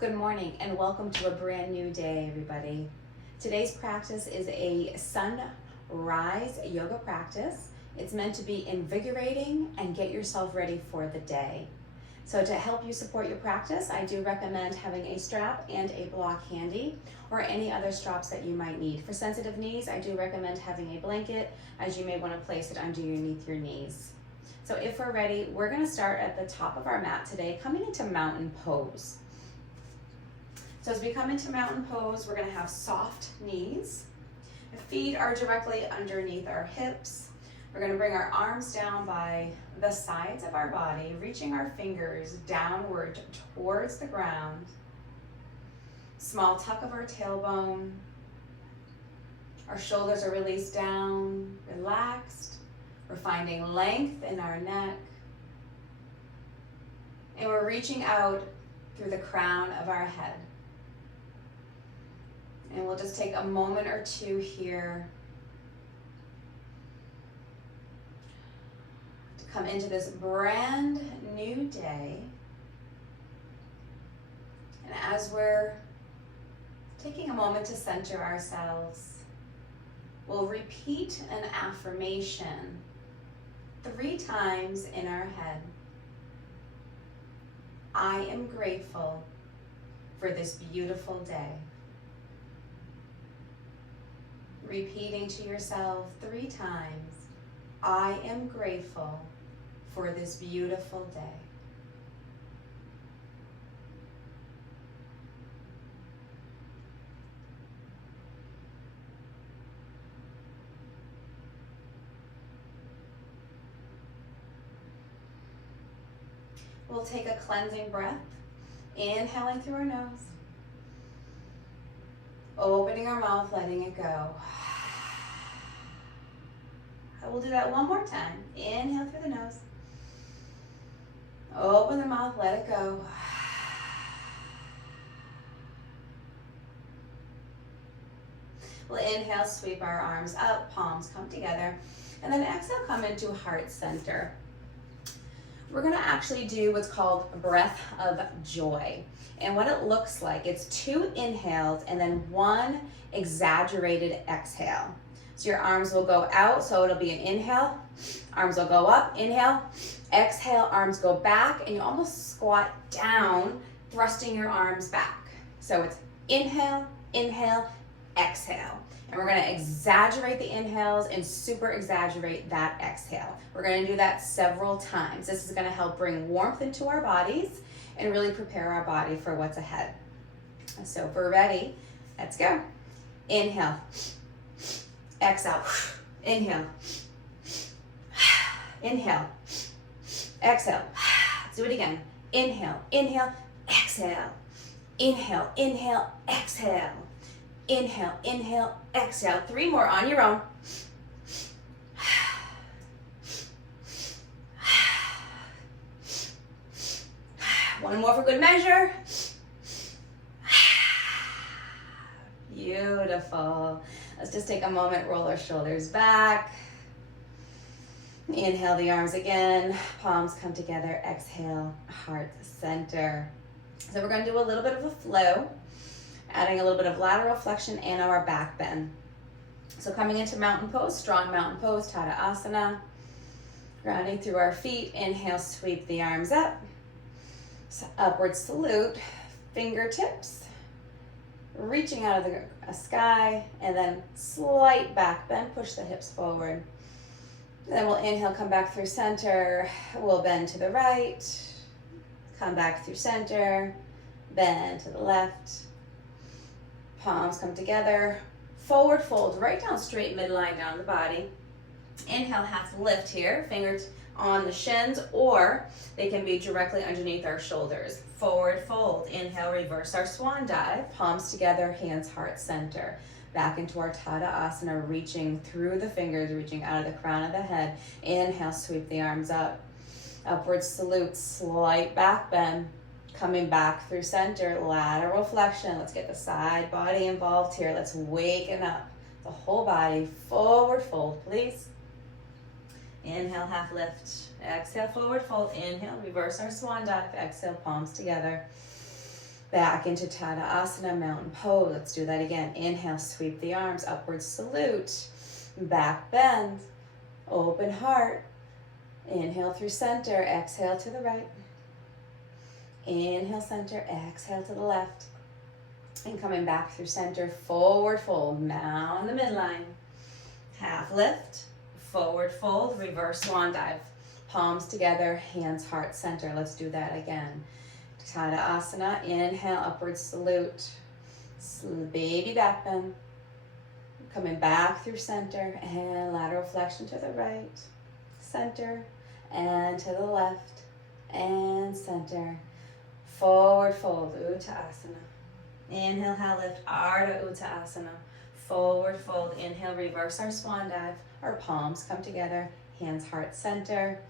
Good morning and welcome to a brand new day, everybody. Today's practice is a sunrise yoga practice. It's meant to be invigorating and get yourself ready for the day. So to help you support your practice, I do recommend having a strap and a block handy, or any other straps that you might need. For sensitive knees, I do recommend having a blanket, as you may want to place it underneath your knees. So if we're ready, we're going to start at the top of our mat today, coming into mountain pose. So as we come into mountain pose, we're going to have soft knees. The feet are directly underneath our hips. We're going to bring our arms down by the sides of our body, reaching our fingers downward towards the ground. Small tuck of our tailbone. Our shoulders are released down, relaxed. We're finding length in our neck. And we're reaching out through the crown of our head. And we'll just take a moment or two here to come into this brand new day. And as we're taking a moment to center ourselves, we'll repeat an affirmation 3 times in our head. I am grateful for this beautiful day. Repeating to yourself 3 times, I am grateful for this beautiful day. We'll take a cleansing breath, inhaling through our nose, opening our mouth, letting it go. We'll do that one more time. Inhale through the nose. Open the mouth, let it go. We'll inhale, sweep our arms up, palms come together, and then exhale, come into heart center. We're gonna actually do what's called breath of joy. And what it looks like, it's 2 inhales and then 1 exaggerated exhale. So your arms will go out, so it'll be an inhale, arms will go up, inhale, exhale, arms go back, and you almost squat down, thrusting your arms back. So it's inhale, inhale, exhale. And we're gonna exaggerate the inhales and super exaggerate that exhale. We're gonna do that several times. This is gonna help bring warmth into our bodies and really prepare our body for what's ahead. So if we're ready, let's go. Inhale, exhale, inhale, inhale, exhale. Let's do it again. Inhale, inhale, exhale. Inhale, inhale, exhale. Inhale, inhale, exhale. 3 more on your own. One more for good measure. Beautiful. Let's just take a moment, roll our shoulders back. Inhale the arms again, palms come together, exhale, heart center. So we're gonna do a little bit of a flow, adding a little bit of lateral flexion and our back bend. So coming into mountain pose, strong mountain pose, Tadasana. Grounding through our feet, inhale, sweep the arms up. So upward salute, fingertips, reaching out of the sky, and then slight back bend, push the hips forward. And then we'll inhale, come back through center, we'll bend to the right, come back through center, bend to the left, palms come together, forward fold, right down straight midline down the body. Inhale, half lift here, fingers on the shins, or they can be directly underneath our shoulders. Forward fold, inhale, reverse our swan dive, palms together, hands heart center. Back into our Tadasana, reaching through the fingers, reaching out of the crown of the head. Inhale, sweep the arms up. Upward salute, slight back bend. Coming back through center, lateral flexion. Let's get the side body involved here. Let's waken up the whole body. Forward fold, please. Inhale, half lift. Exhale, forward fold. Inhale, reverse our swan dive. Exhale, palms together. Back into Tadasana, mountain pose. Let's do that again. Inhale, sweep the arms, upward salute. Back bend, open heart. Inhale through center, exhale to the right. Inhale, center, exhale to the left. And coming back through center, forward fold, now in the midline. Half lift, forward fold, reverse swan dive. Palms together, hands, heart, center. Let's do that again. Tadasana, inhale, upward salute. Baby back bend. Coming back through center and lateral flexion to the right. Center and to the left and center. Forward fold, Uttanasana. Inhale, half lift, Ardha Uttanasana. Forward fold, inhale, reverse our swan dive. Our palms come together, hands, heart, center.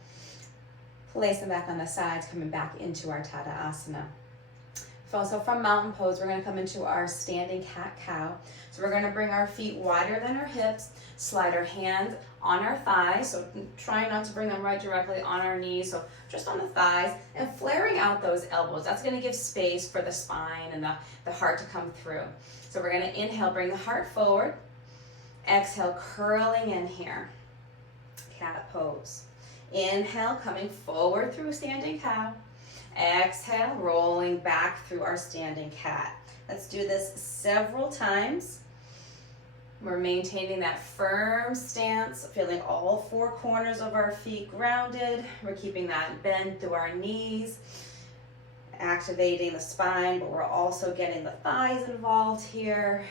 Place them back on the sides, coming back into our Tadasana. So from mountain pose, we're going to come into our standing cat-cow. So we're going to bring our feet wider than our hips, slide our hands on our thighs. So try not to bring them right directly on our knees. So just on the thighs and flaring out those elbows. That's going to give space for the spine and the heart to come through. So we're going to inhale, bring the heart forward. Exhale, curling in here. Cat pose. Inhale, coming forward through standing cow. Exhale, rolling back through our standing cat. Let's do this several times. We're maintaining that firm stance, feeling all four corners of our feet grounded. We're keeping that bend through our knees, activating the spine, but we're also getting the thighs involved here.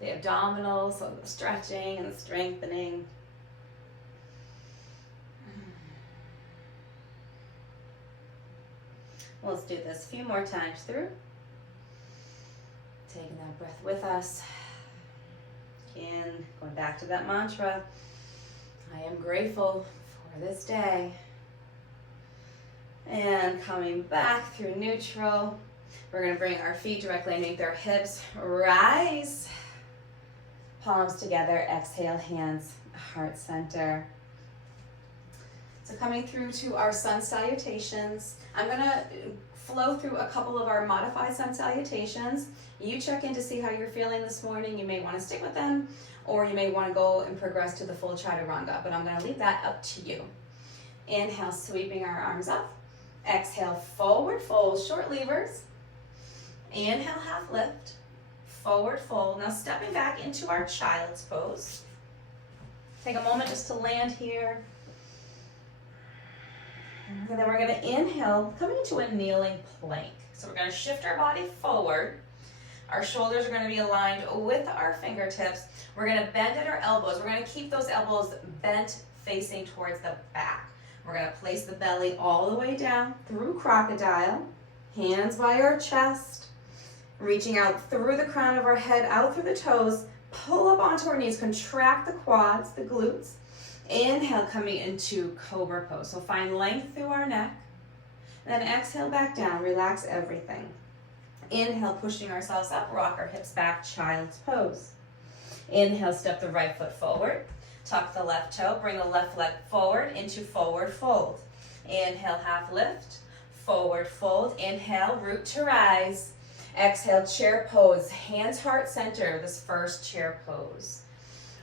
The abdominals, so the stretching and the strengthening. Let's do this a few more times through. Taking that breath with us. Again, going back to that mantra. I am grateful for this day. And coming back through neutral. We're going to bring our feet directly underneath our hips. Rise. Palms together. Exhale, hands, heart center. So coming through to our sun salutations, I'm going to flow through a couple of our modified sun salutations. You check in to see how you're feeling this morning. You may want to stick with them, or you may want to go and progress to the full chaturanga, but I'm going to leave that up to you. Inhale, sweeping our arms up. Exhale, forward fold, short levers. Inhale, half lift, forward fold. Now stepping back into our child's pose. Take a moment just to land here. And then we're going to inhale, coming into a kneeling plank. So we're going to shift our body forward. Our shoulders are going to be aligned with our fingertips. We're going to bend at our elbows. We're going to keep those elbows bent facing towards the back. We're going to place the belly all the way down through crocodile. Hands by our chest. Reaching out through the crown of our head, out through the toes. Pull up onto our knees. Contract the quads, the glutes. Inhale, coming into cobra pose. So find length through our neck. Then exhale back down. Relax everything. Inhale, pushing ourselves up. Rock our hips back. Child's pose. Inhale, step the right foot forward. Tuck the left toe. Bring the left leg forward into forward fold. Inhale, half lift. Forward fold. Inhale, root to rise. Exhale, chair pose. Hands, heart center. This first chair pose.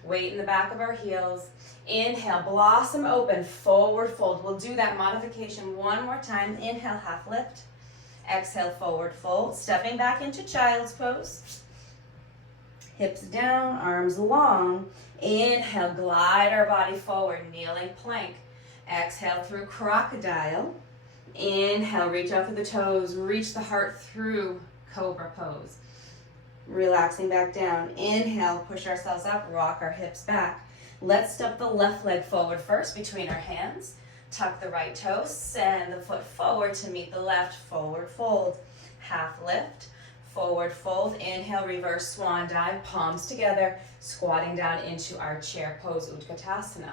Weight in the back of our heels. Inhale, blossom open, forward fold. We'll do that modification one more time. Inhale, half lift. Exhale, forward fold. Stepping back into child's pose. Hips down, arms long. Inhale, glide our body forward, kneeling plank. Exhale through crocodile. Inhale, reach out through the toes, reach the heart through cobra pose. Relaxing back down. Inhale, push ourselves up, rock our hips back. Let's step the left leg forward first between our hands. Tuck the right toe, send the foot forward to meet the left, forward fold. Half lift, forward fold. Inhale, reverse swan dive, palms together, squatting down into our chair pose, Utkatasana.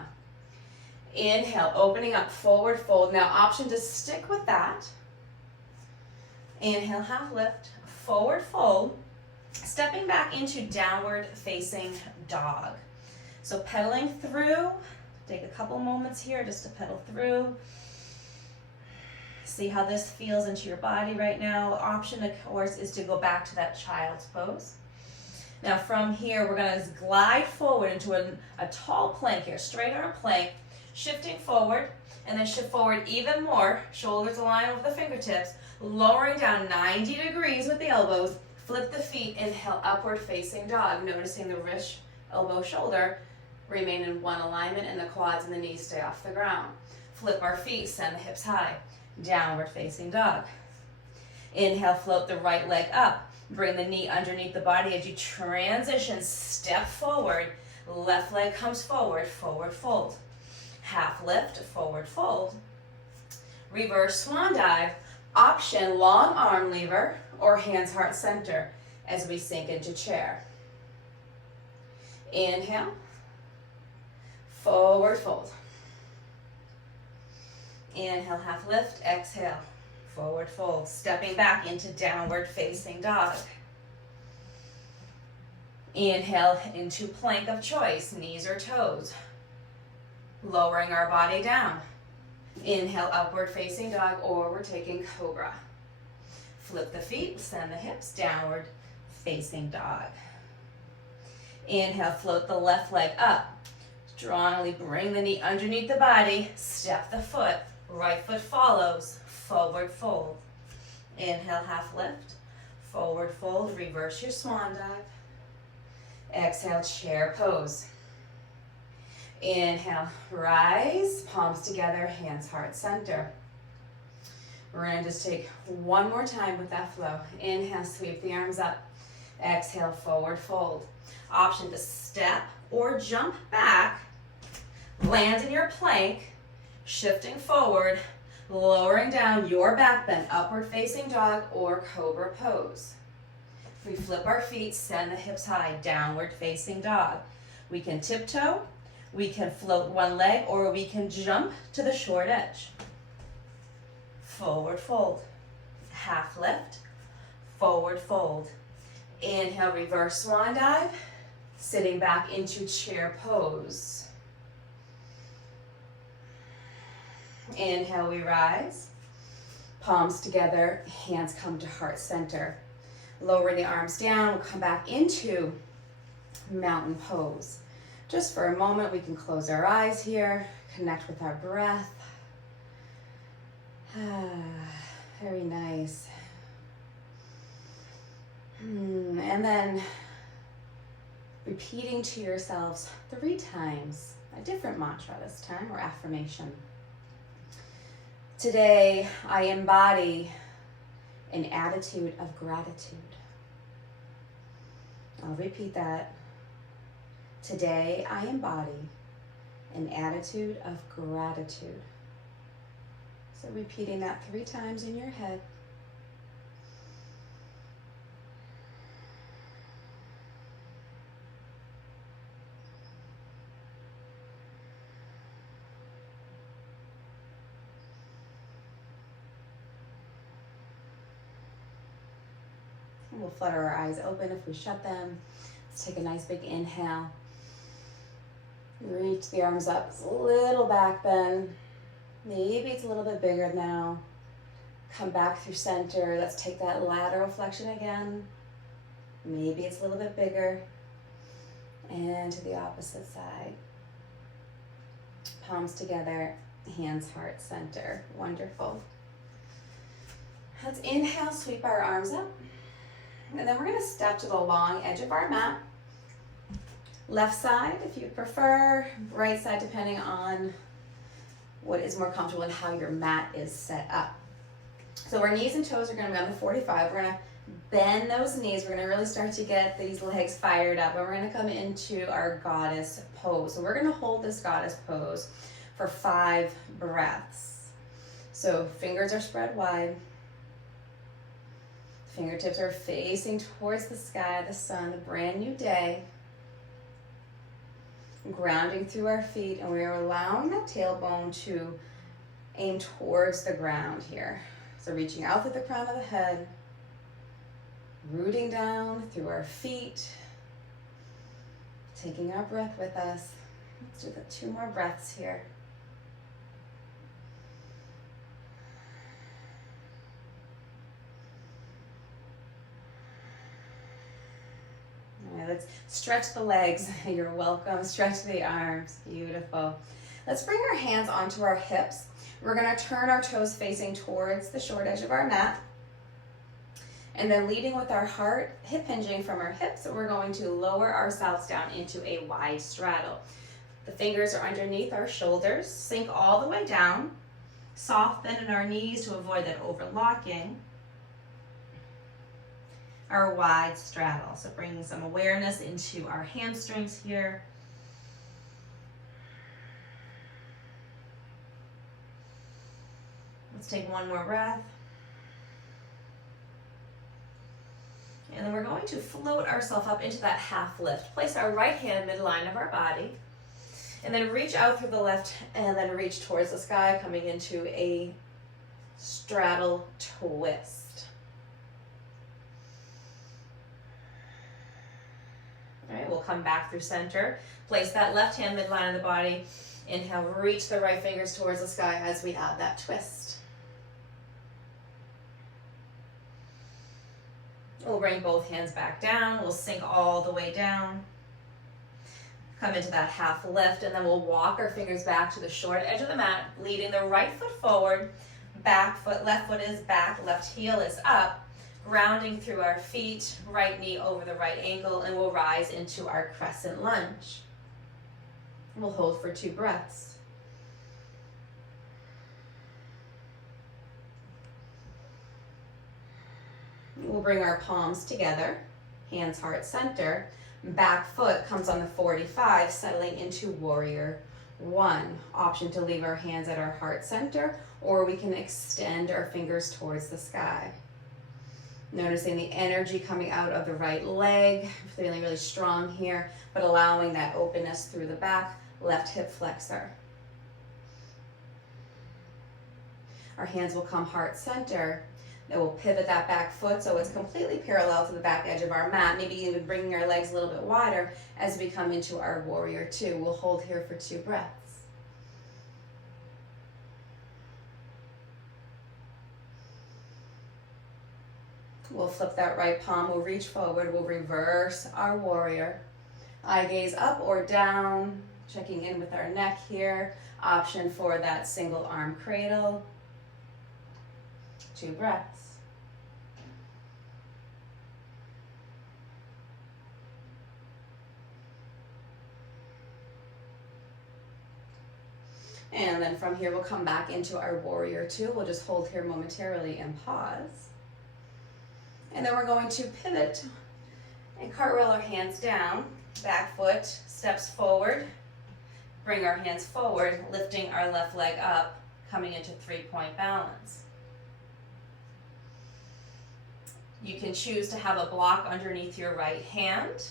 Inhale, opening up, forward fold. Now option to stick with that. Inhale, half lift, forward fold. Stepping back into downward facing dog. So pedaling through, take a couple moments here just to pedal through. See how this feels into your body right now. Option, of course, is to go back to that child's pose. Now from here, we're gonna glide forward into a tall plank here, straight arm plank, shifting forward, and then shift forward even more, shoulders align over the fingertips, lowering down 90 degrees with the elbows, flip the feet, inhale, upward facing dog, noticing the wrist, elbow, shoulder remain in one alignment, and the quads and the knees stay off the ground. Flip our feet, send the hips high, downward facing dog. Inhale, float the right leg up. Bring the knee underneath the body as you transition, step forward. Left leg comes forward, forward fold. Half lift, forward fold. Reverse swan dive. Option, long arm lever or hands heart center as we sink into chair. Inhale, forward fold. Inhale, half lift, exhale, forward fold. Stepping back into downward facing dog. Inhale into plank of choice, knees or toes. Lowering our body down. Inhale, upward facing dog, or we're taking cobra. Flip the feet, send the hips, downward facing dog. Inhale, float the left leg up. Strongly bring the knee underneath the body, step the foot, right foot follows, forward fold. Inhale, half lift, forward fold, reverse your swan dive. Exhale, chair pose. Inhale, rise, palms together, hands heart center. We're gonna just take one more time with that flow. Inhale, sweep the arms up. Exhale, forward fold. Option to step or jump back, land in your plank, shifting forward, lowering down your back bend, upward facing dog or cobra pose. We flip our feet, send the hips high, downward facing dog. We can tiptoe, we can float one leg, or we can jump to the short edge. Forward fold, half lift, forward fold. Inhale, reverse swan dive, sitting back into chair pose. Inhale, we rise, palms together, hands come to heart center. Lower the arms down, we'll come back into mountain pose. Just for a moment, we can close our eyes here, connect with our breath. Very nice. And then repeating to yourselves 3 times, a different mantra this time, or affirmation. Today, I embody an attitude of gratitude. I'll repeat that. Today, I embody an attitude of gratitude. So repeating that 3 times in your head. We'll flutter our eyes open if we shut them. Let's take a nice big inhale. Reach the arms up, it's a little back bend. Maybe it's a little bit bigger now. Come back through center. Let's take that lateral flexion again. Maybe it's a little bit bigger. And to the opposite side. Palms together, hands heart center. Wonderful. Let's inhale, sweep our arms up. And then we're going to step to the long edge of our mat. Left side, if you prefer, right side, depending on what is more comfortable and how your mat is set up. So our knees and toes are going to be on the 45. We're going to bend those knees. We're going to really start to get these legs fired up, and we're going to come into our goddess pose. So we're going to hold this goddess pose for 5 breaths. So fingers are spread wide. Fingertips are facing towards the sky, the sun, a brand new day. Grounding through our feet, and we are allowing that tailbone to aim towards the ground here. So reaching out through the crown of the head, rooting down through our feet, taking our breath with us. Let's do the 2 more breaths here. Let's stretch the legs. You're welcome. Stretch the arms. Beautiful. Let's bring our hands onto our hips. We're going to turn our toes facing towards the short edge of our mat. And then leading with our heart, hip hinging from our hips, we're going to lower ourselves down into a wide straddle. The fingers are underneath our shoulders. Sink all the way down. Soften in our knees to avoid that overlocking. Our wide straddle. So bringing some awareness into our hamstrings here. Let's take one more breath. And then we're going to float ourselves up into that half lift. Place our right hand midline of our body. And then reach out through the left and then reach towards the sky, coming into a straddle twist. All right, we'll come back through center. Place that left hand midline of the body. Inhale, reach the right fingers towards the sky as we add that twist. We'll bring both hands back down. We'll sink all the way down. Come into that half lift, and then we'll walk our fingers back to the short edge of the mat, leading the right foot forward, back foot, left foot is back, left heel is up, grounding through our feet, right knee over the right ankle, and we'll rise into our crescent lunge. We'll hold for 2 breaths. We'll bring our palms together, hands heart center. Back foot comes on the 45, settling into warrior 1. Option to leave our hands at our heart center, or we can extend our fingers towards the sky. Noticing the energy coming out of the right leg, feeling really strong here, but allowing that openness through the back, left hip flexor. Our hands will come heart center. Then we'll pivot that back foot so it's completely parallel to the back edge of our mat, maybe even bringing our legs a little bit wider as we come into our warrior 2. We'll hold here for 2 breaths. We'll flip that right palm, we'll reach forward, we'll reverse our warrior. Eye gaze up or down, checking in with our neck here. Option for that single arm cradle. 2 breaths. And then from here, we'll come back into our warrior 2. We'll just hold here momentarily and pause. And then we're going to pivot and cartwheel our hands down. Back foot steps forward. Bring our hands forward, lifting our left leg up, coming into 3-point balance. You can choose to have a block underneath your right hand.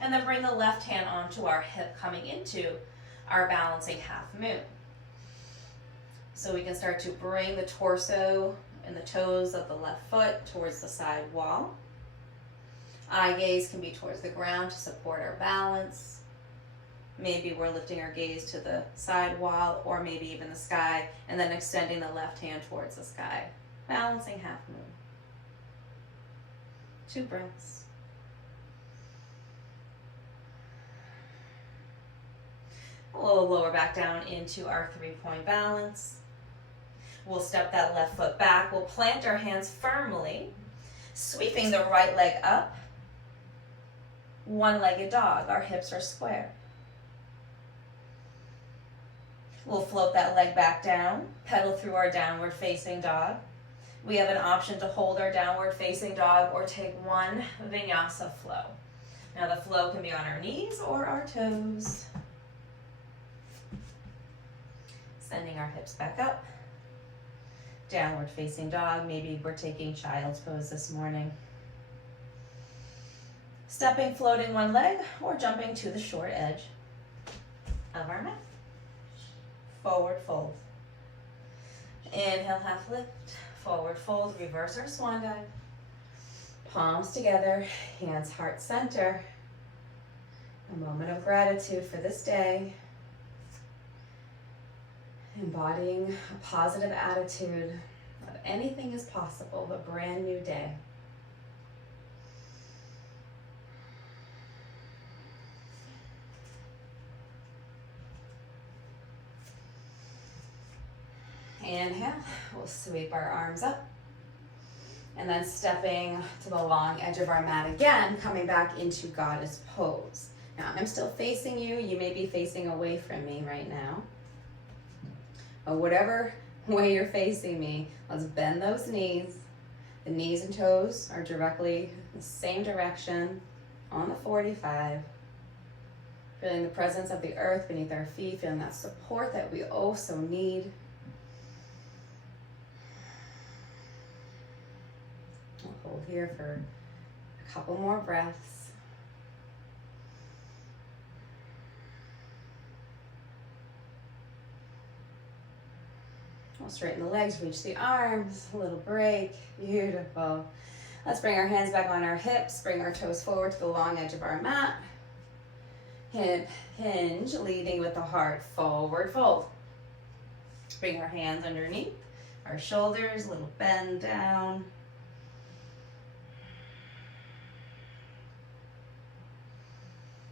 And then bring the left hand onto our hip, coming into our balancing half moon. So we can start to bring the torso and the toes of the left foot towards the side wall. Eye gaze can be towards the ground to support our balance. Maybe we're lifting our gaze to the side wall or maybe even the sky, and then extending the left hand towards the sky. Balancing half moon. 2 breaths. We'll lower back down into our 3-point balance. We'll step that left foot back. We'll plant our hands firmly, sweeping the right leg up. One-legged dog. Our hips are square. We'll float that leg back down, pedal through our downward facing dog. We have an option to hold our downward facing dog or take one vinyasa flow. Now the flow can be on our knees or our toes. Sending our hips back up. Downward facing dog. Maybe we're taking child's pose this morning. Stepping, floating one leg, or jumping to the short edge of our mat. Forward fold. Inhale, half lift. Forward fold, reverse our swan dive. Palms together, hands heart center. A moment of gratitude for this day. Embodying a positive attitude of anything is possible, a brand new day. Inhale, we'll sweep our arms up. And then stepping to the long edge of our mat again, coming back into Goddess Pose. Now, I'm still facing you. You may be facing away from me right now. But whatever way you're facing me, let's bend those knees. The knees and toes are directly the same direction on the 45. Feeling the presence of the earth beneath our feet, feeling that support that we also need. We'll hold here for a couple more breaths. We'll straighten the legs, reach the arms, a little break. Beautiful. Let's bring our hands back on our hips, bring our toes forward to the long edge of our mat. Hip hinge, leading with the heart, forward fold. Bring our hands underneath our shoulders, little bend down.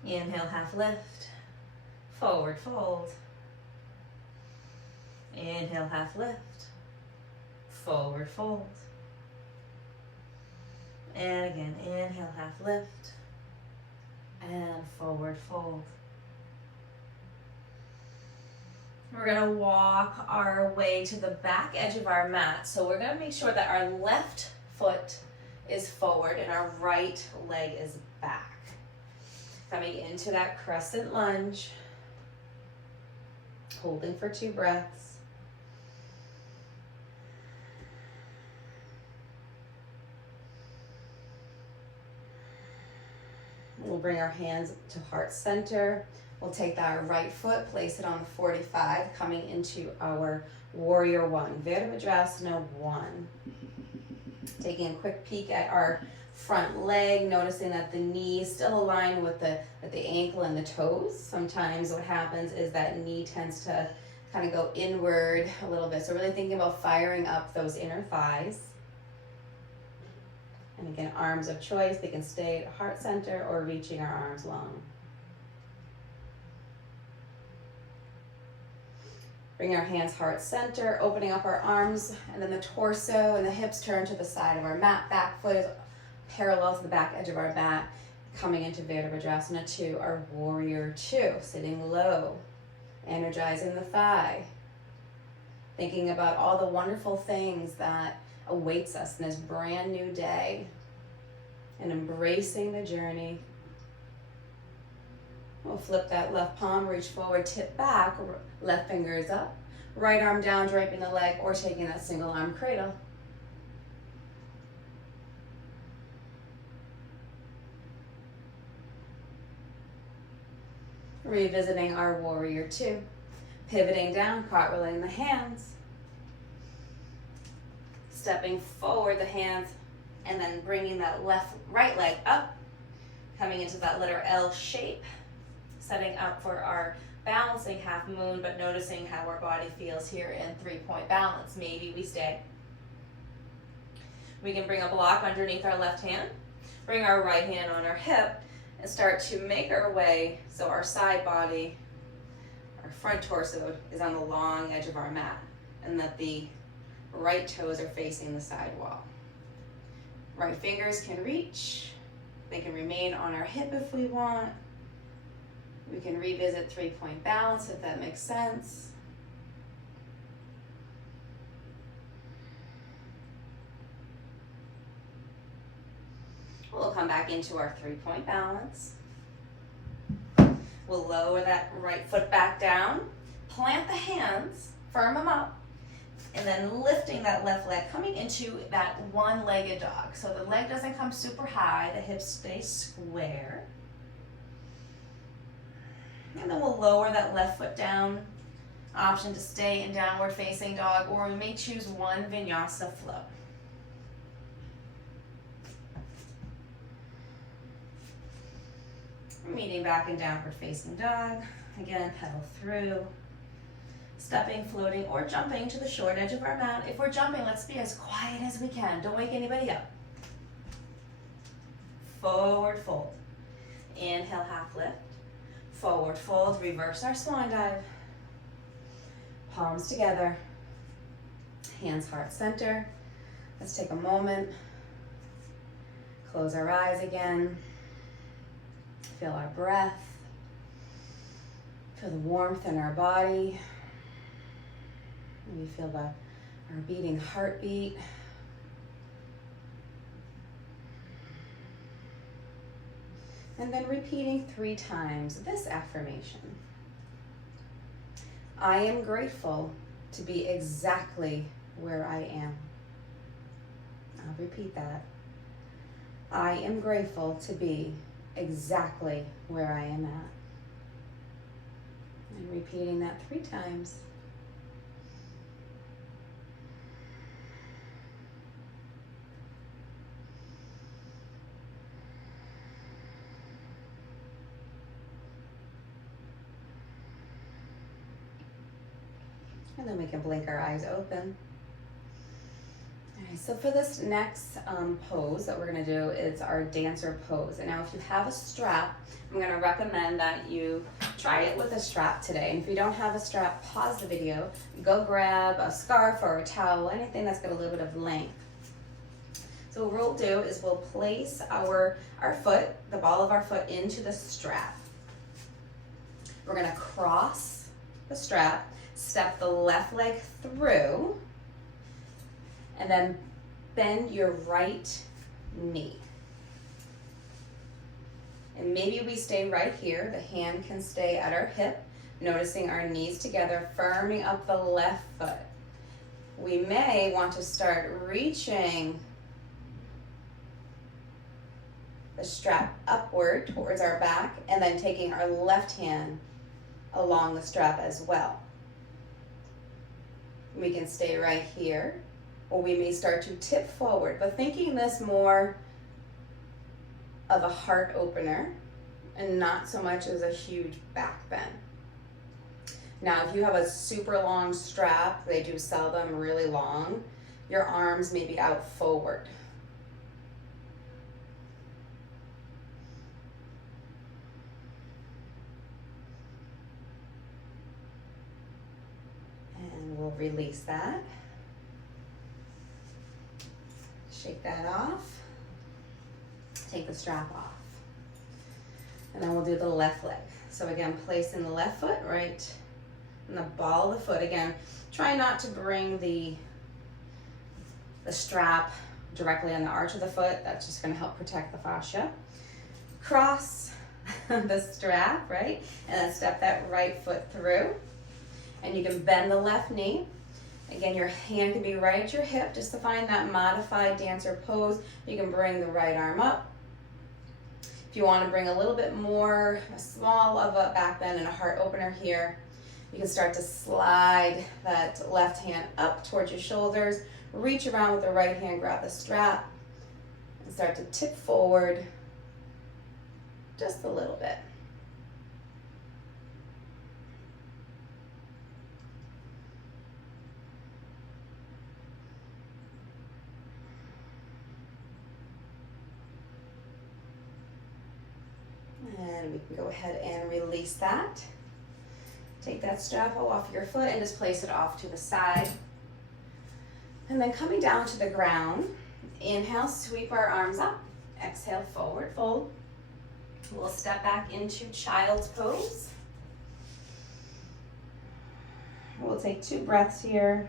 Inhale, half lift, forward fold. Inhale, half lift, forward fold. And again, inhale, half lift, and forward fold. We're gonna walk our way to the back edge of our mat. So we're gonna make sure that our left foot is forward and our right leg is back. Coming into that Crescent Lunge, holding for 2 breaths. We'll bring our hands to heart center. We'll take that right foot, place it on the 45, coming into our Warrior One, Virabhadrasana 1. Taking a quick peek at our front leg, noticing that the knee is still aligned with the ankle and the toes. Sometimes what happens is that knee tends to kind of go inward a little bit. So really thinking about firing up those inner thighs. And again, arms of choice. They can stay at heart center or reaching our arms long. Bring our hands heart center, opening up our arms, and then the torso and the hips turn to the side of our mat. Back foot is parallel to the back edge of our mat, coming into Virabhadrasana 2, our Warrior 2, sitting low, energizing the thigh, thinking about all the wonderful things that awaits us in this brand new day, and embracing the journey. We'll flip that left palm, reach forward, tip back, left fingers up, right arm down, draping the leg, or taking that single arm cradle. Revisiting our Warrior 2. Pivoting down, cartwheeling the hands. Stepping forward the hands, and then bringing that right leg up, coming into that letter L shape, setting up for our balancing half moon, but noticing how our body feels here in 3-point balance. Maybe we stay. We can bring a block underneath our left hand, bring our right hand on our hip, and start to make our way so our side body, our front torso is on the long edge of our mat, and that the right toes are facing the side wall. Right fingers can reach. They can remain on our hip if we want. We can revisit 3-point balance if that makes sense. We'll come back into our 3-point balance. We'll lower that right foot back down, plant the hands, firm them up, and then lifting that left leg, coming into that one-legged dog. So the leg doesn't come super high, the hips stay square. And then we'll lower that left foot down. Option to stay in downward facing dog, or we may choose one vinyasa flow. Meeting back in downward facing dog. Again, pedal through. Stepping, floating, or jumping to the short edge of our mat. If we're jumping, let's be as quiet as we can. Don't wake anybody up. Forward fold. Inhale, half lift. Forward fold, reverse our swan dive. Palms together. hands heart center. Let's take a moment, close our eyes again, feel our breath, feel the warmth in our body. Maybe feel our beating heartbeat. And then repeating 3 times this affirmation. I am grateful to be exactly where I am. I'll repeat that. I am grateful to be exactly where I am at. And repeating that 3 times. And then we can blink our eyes open. All right, so for this next pose that we're gonna do is our dancer pose. And now if you have a strap, I'm gonna recommend that you try it with a strap today. And if you don't have a strap, pause the video, go grab a scarf or a towel, anything that's got a little bit of length. So what we'll do is we'll place our foot, the ball of our foot, into the strap. We're gonna cross the strap, step the left leg through, and then bend your right knee. And maybe we stay right here. The hand can stay at our hip, noticing our knees together, firming up the left foot. We may want to start reaching the strap upward towards our back, and then taking our left hand along the strap as well. We can stay right here, or we may start to tip forward, but thinking this more of a heart opener and not so much as a huge back bend. Now, if you have a super long strap, they do sell them really long, your arms may be out forward. And we'll release that. Shake that off. Take the strap off. And then we'll do the left leg. So again, placing the left foot right in the ball of the foot. Again, try not to bring the strap directly on the arch of the foot. That's just going to help protect the fascia. Cross the strap, right? And then step that right foot through. And you can bend the left knee. Again, your hand can be right at your hip just to find that modified dancer pose. You can bring the right arm up. If you want to bring a little bit more, a small of a back bend and a heart opener here, you can start to slide that left hand up towards your shoulders, reach around with the right hand, grab the strap, and start to tip forward just a little bit. And we can go ahead and release that. Take that strap off your foot and just place it off to the side. And then coming down to the ground, inhale, sweep our arms up. Exhale, forward fold. We'll step back into child's pose. We'll take 2 breaths here.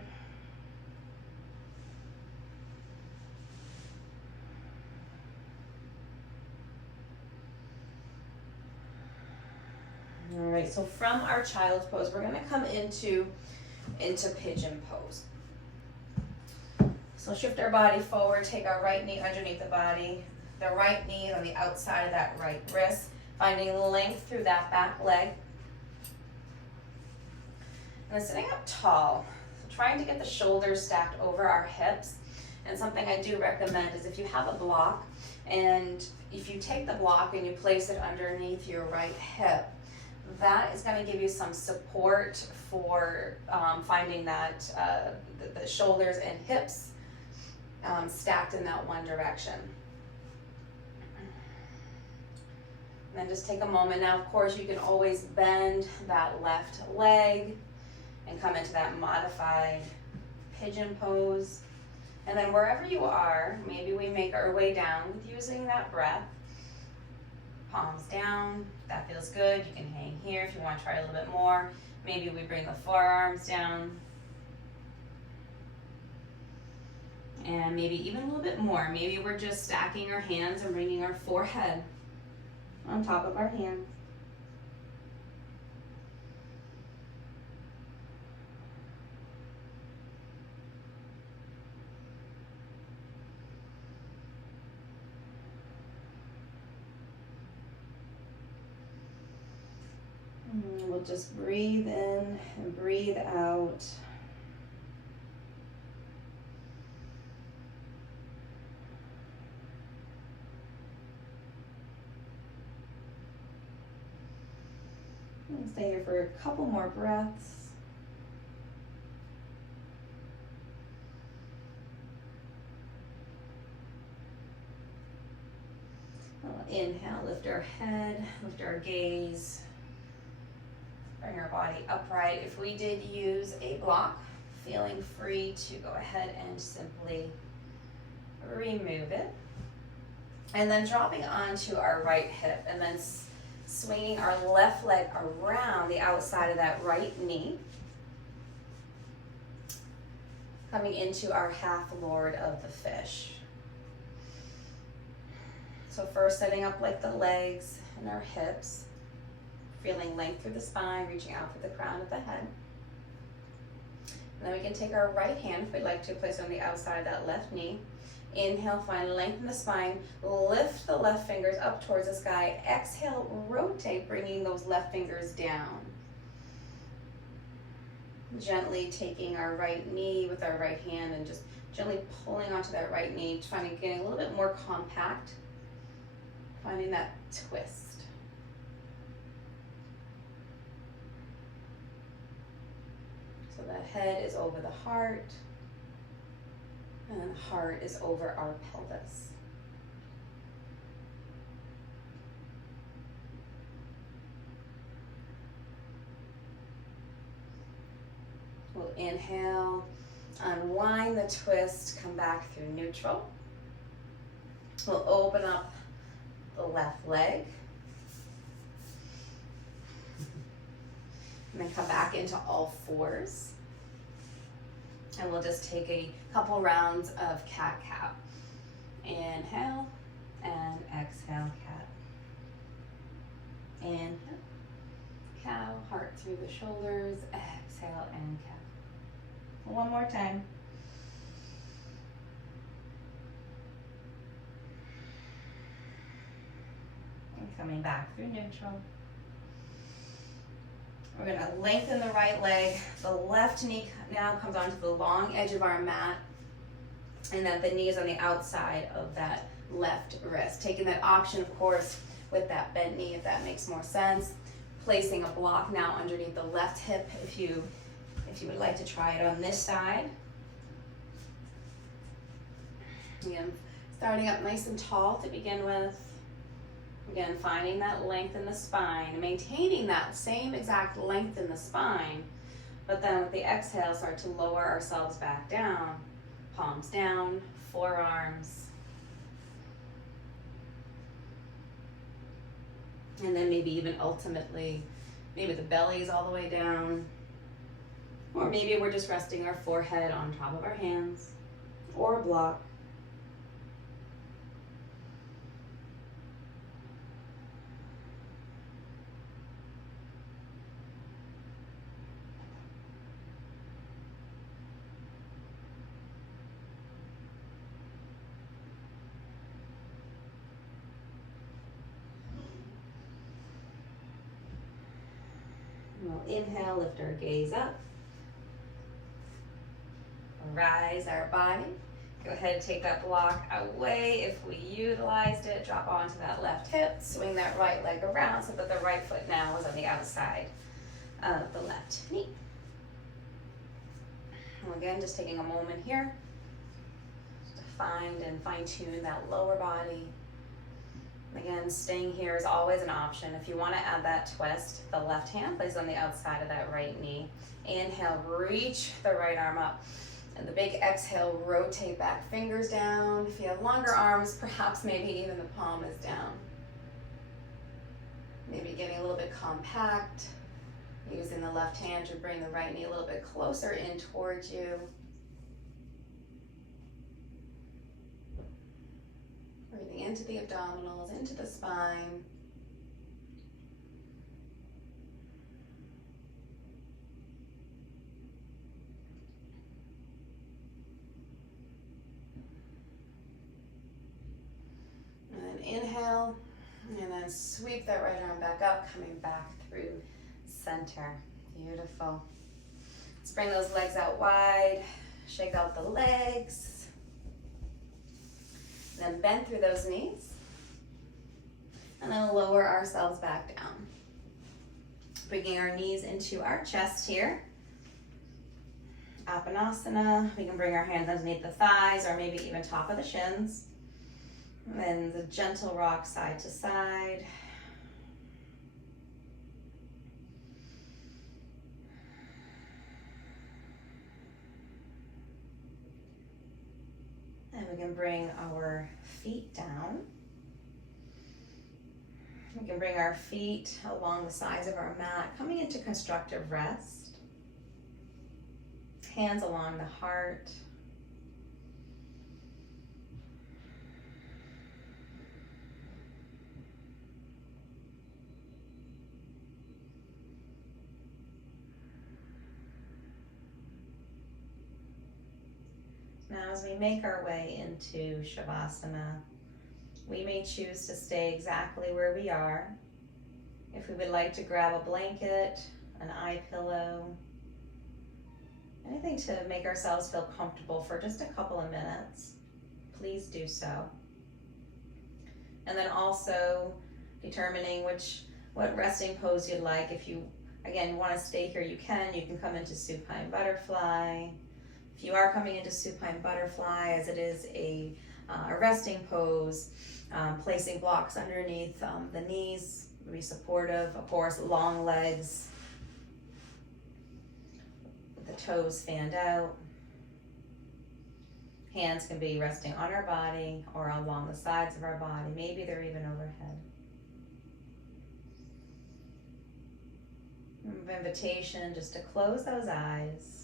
All right, so from our child's pose, we're gonna come into pigeon pose. So shift our body forward, take our right knee underneath the body, the right knee on the outside of that right wrist, finding length through that back leg. And then sitting up tall, so trying to get the shoulders stacked over our hips. And something I do recommend is if you have a block, and if you take the block and you place it underneath your right hip, that is going to give you some support for finding that the shoulders and hips stacked in that one direction. And then just take a moment. Now, of course, you can always bend that left leg and come into that modified Pigeon Pose. And then wherever you are, maybe we make our way down with using that breath. Palms down, if that feels good. You can hang here if you want to try a little bit more. Maybe we bring the forearms down. And maybe even a little bit more. Maybe we're just stacking our hands and bringing our forehead on top of our hands. We'll just breathe in and breathe out. And stay here for a couple more breaths. Inhale, lift our head, lift our gaze. Bring our body upright. If we did use a block, feeling free to go ahead and simply remove it. And then dropping onto our right hip and then swinging our left leg around the outside of that right knee. Coming into our half lord of the fish. So first setting up like the legs and our hips. Feeling length through the spine, reaching out through the crown of the head. And then we can take our right hand, if we'd like to, place on the outside of that left knee. Inhale, find length in the spine. Lift the left fingers up towards the sky. Exhale, rotate, bringing those left fingers down. Gently taking our right knee with our right hand and just gently pulling onto that right knee, finding getting a little bit more compact. Finding that twist. So the head is over the heart, and the heart is over our pelvis. We'll inhale, unwind the twist, come back through neutral. We'll open up the left leg. And then come back into all fours. And we'll just take a couple rounds of cat-cow. Inhale and exhale, cat. Inhale, cow, heart through the shoulders. Exhale and cat. One more time. And coming back through neutral. We're going to lengthen the right leg. The left knee now comes onto the long edge of our mat. And then the knee is on the outside of that left wrist. Taking that option, of course, with that bent knee, if that makes more sense. Placing a block now underneath the left hip if you would like to try it on this side. Again, starting up nice and tall to begin with. Again, finding that length in the spine, maintaining that same exact length in the spine, but then with the exhale, start to lower ourselves back down. Palms down, forearms. And then maybe even ultimately, maybe the belly is all the way down. Or maybe we're just resting our forehead on top of our hands or a block. We'll inhale, lift our gaze up. Rise our body. Go ahead and take that block away if we utilized it. Drop onto that left hip. Swing that right leg around so that the right foot now is on the outside of the left knee. And again, just taking a moment here to find and fine-tune that lower body. Again, staying here is always an option. If you want to add that twist, the left hand places on the outside of that right knee. Inhale, reach the right arm up. And the big exhale, rotate back, fingers down. If you have longer arms, perhaps maybe even the palm is down. Maybe getting a little bit compact. Using the left hand to bring the right knee a little bit closer in towards you. Breathing into the abdominals, into the spine. And then inhale, and then sweep that right arm back up, coming back through center. Beautiful. Let's bring those legs out wide, shake out the legs, then bend through those knees, and then lower ourselves back down. Bringing our knees into our chest here. Apanasana. We can bring our hands underneath the thighs or maybe even top of the shins. And then the gentle rock side to side. And we can bring our feet down. We can bring our feet along the sides of our mat, coming into constructive rest. Hands along the heart. Now, as we make our way into Shavasana, we may choose to stay exactly where we are. If we would like to grab a blanket, an eye pillow, anything to make ourselves feel comfortable for just a couple of minutes, please do so. And then also determining what resting pose you'd like. If you, again, want to stay here, you can come into Supine Butterfly. If you are coming into Supine Butterfly, as it is a resting pose, placing blocks underneath the knees, be supportive, of course, long legs, the toes fanned out. Hands can be resting on our body or along the sides of our body. Maybe they're even overhead. Invitation just to close those eyes.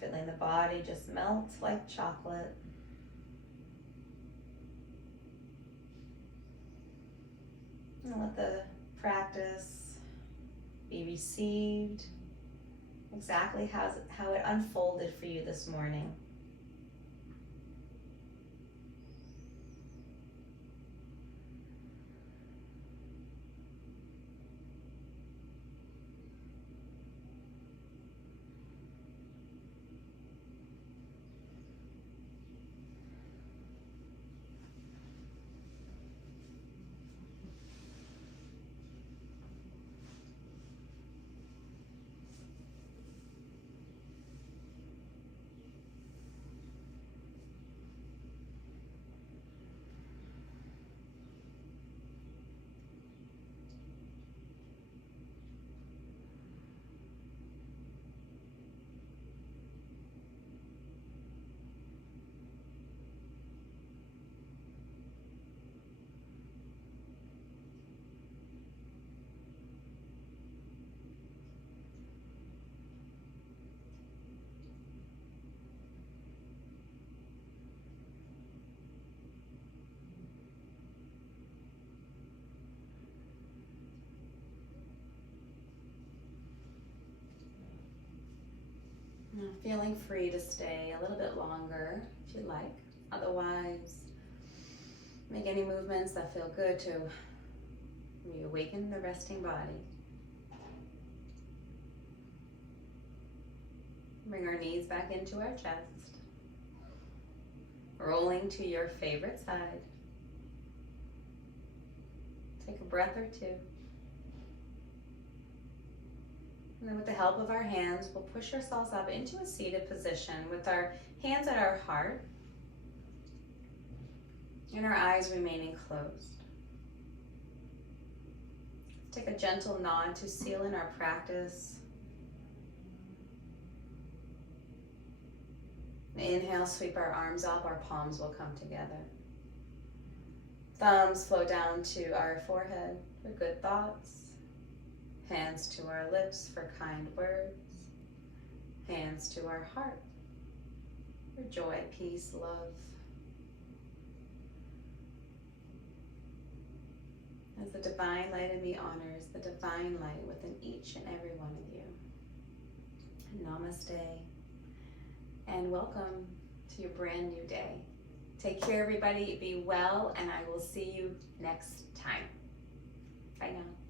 Feeling the body just melt like chocolate. And let the practice be received exactly how it unfolded for you this morning. Now, feeling free to stay a little bit longer if you'd like. Otherwise, make any movements that feel good to reawaken the resting body. Bring our knees back into our chest. Rolling to your favorite side. Take a breath or two. And then with the help of our hands, we'll push ourselves up into a seated position with our hands at our heart and our eyes remaining closed. Take a gentle nod to seal in our practice. Inhale, sweep our arms up, our palms will come together. Thumbs flow down to our forehead for good thoughts. Hands to our lips for kind words. Hands to our heart for joy, peace, love. As the divine light in me honors the divine light within each and every one of you. Namaste, and welcome to your brand new day. Take care, everybody. Be well, and I will see you next time. Bye now.